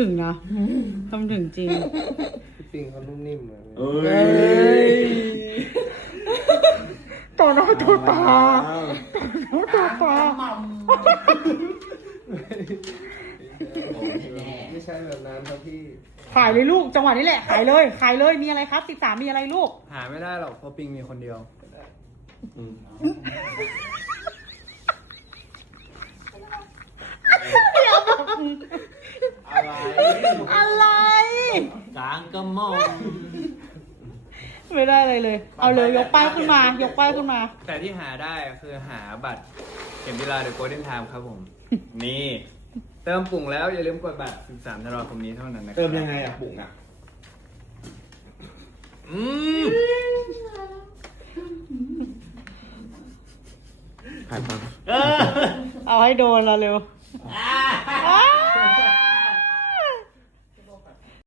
ถึงนะทำถึงจริง พี่ปิงเขานุ่มนิ่มเลย เอ้ย ต่อหน้าต่อตาต่อตา ไม่ใช่แบบนั้นครับพี่ ขายเลยลูกจังหวะนี้แหละขายเลยขายเลยมีอะไรครับ13มีอะไรลูก หาไม่ได้หรอกเพราะปิงมีคนเดียว อะไร อะไร กลางกระหม่อม ไม่ได้อะไรเลย เอาเลยยกป้ายขึ้นมายกป้ายขึ้นมา แต่ที่หาได้คือหาบัตรเข็มกีฬาเดอะโกลเด้นไทม์ครับผม นี่เติมปุ่งแล้วอย่าลืมกดบัตร 13 ธันวาคมนี้เท่านั้นนะครับ เติมยังไงอะปุ่งอะ อืม ขายปัง เอาให้โดนเราเร็วอ้า